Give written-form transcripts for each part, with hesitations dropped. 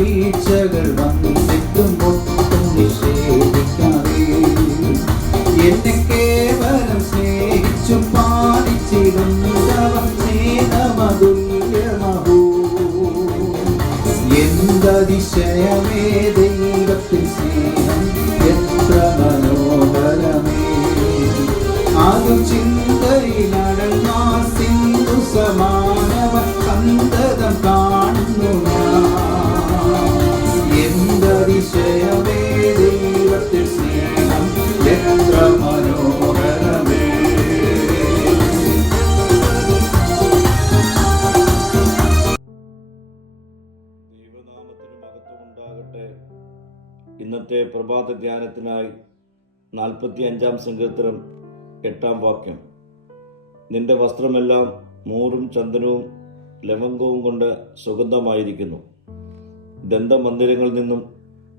വീഴ്ചകൾ വന്നിട്ടും ഒട്ടും നിഷേധിക്കാതെ എന്നെ കേവലം സ്നേഹിച്ചു പാലിച്ചിടുന്നവ സ്നേഹമതുല്യമഹോ. എന്തതിശയമേ ദൈവത്തിൻ സ്നേഹം, എത്ര മനോഹരമേ. ആദ്യം ചിന്തയിലടങ്ങാ സിന്ധു സമാനവ സന്തതം കാണുന്നു ഞാൻ. എന്തതിശയമേ ദൈവത്തിൻ സ്നേഹം, എത്ര മനോഹരമേ. ദൈവനാമത്തിന് മഹത്വമുണ്ടാകട്ടെ. ഇന്നത്തെ പ്രഭാത ധ്യാനത്തിനായി 45-ാം സങ്കീർത്തനം 8-ാം വാക്യം. നിന്റെ വസ്ത്രമെല്ലാം മൂറും ചന്ദനവും ലവംഗവും കൊണ്ട് സുഗന്ധമായിരിക്കുന്നു. ദന്തമന്ദിരങ്ങളിൽ നിന്നും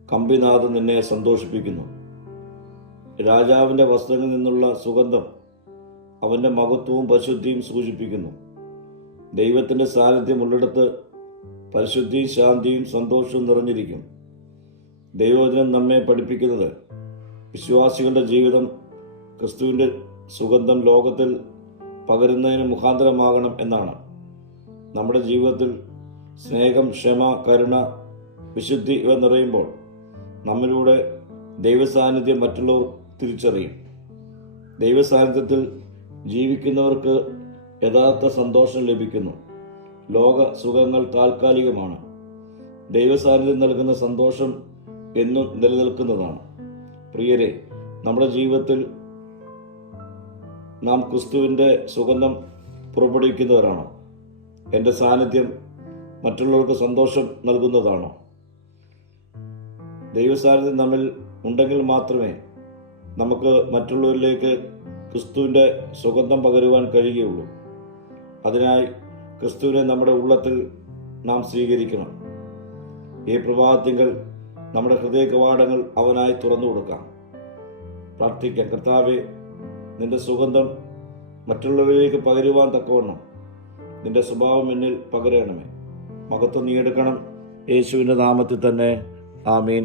കമ്പിനാദം നിന്നെ സന്തോഷിപ്പിക്കുന്നു. രാജാവിൻ്റെ വസ്ത്രങ്ങളിൽ നിന്നുള്ള സുഗന്ധം അവൻ്റെ മഹത്വവും പരിശുദ്ധിയും സൂചിപ്പിക്കുന്നു. ദൈവത്തിൻ്റെ സാന്നിധ്യം ഉള്ളിടത്ത് പരിശുദ്ധിയും ശാന്തിയും സന്തോഷവും നിറഞ്ഞിരിക്കും. ദൈവവചനം നമ്മെ പഠിപ്പിക്കുന്നത് വിശ്വാസികളുടെ ജീവിതം ക്രിസ്തുവിൻ്റെ സുഗന്ധം ലോകത്തിൽ പകരുന്നതിന് മുഖാന്തരമാകണം എന്നാണ്. നമ്മുടെ ജീവിതത്തിൽ സ്നേഹം, ക്ഷമ, കരുണ, വിശുദ്ധി ഇവ നിറയുമ്പോൾ നമ്മിലൂടെ ദൈവസാന്നിധ്യം മറ്റുള്ളവർ തിരിച്ചറിയും. ദൈവസാന്നിധ്യത്തിൽ ജീവിക്കുന്നവർക്ക് യഥാർത്ഥ സന്തോഷം ലഭിക്കുന്നു. ലോക സുഖങ്ങൾ താൽക്കാലികമാണ്. ദൈവസാന്നിധ്യം നൽകുന്ന സന്തോഷം എന്നും നിലനിൽക്കുന്നതാണ്. പ്രിയരെ, നമ്മുടെ ജീവിതത്തിൽ നാം ക്രിസ്തുവിൻ്റെ സുഗന്ധം പുറപ്പെടുവിക്കുന്നവരാണോ? എൻ്റെ സാന്നിധ്യം മറ്റുള്ളവർക്ക് സന്തോഷം നൽകുന്നതാണോ? ദൈവസാന്നിധ്യം നമ്മിൽ ഉണ്ടെങ്കിൽ മാത്രമേ നമുക്ക് മറ്റുള്ളവരിലേക്ക് ക്രിസ്തുവിൻ്റെ സുഗന്ധം പകരുവാൻ കഴിയുകയുള്ളൂ. അതിനായി ക്രിസ്തുവിനെ നമ്മുടെ ഉള്ളത്തിൽ നാം സ്വീകരിക്കണം. ഈ പ്രഭാതത്തിങ്കൽ നമ്മുടെ ഹൃദയ കവാടങ്ങൾ അവനായി തുറന്നു കൊടുക്കാം. പ്രാർത്ഥിക്കാം. കർത്താവേ, നിന്റെ സുഗന്ധം മറ്റുള്ളവരിലേക്ക് പകരുവാൻ തക്കവണ്ണം നിന്റെ സ്വഭാവം എന്നിൽ പകരണമേ. മഹത്വം നീ എടുക്കണം. യേശുവിൻ്റെ നാമത്തിൽ തന്നെ. ആമീൻ.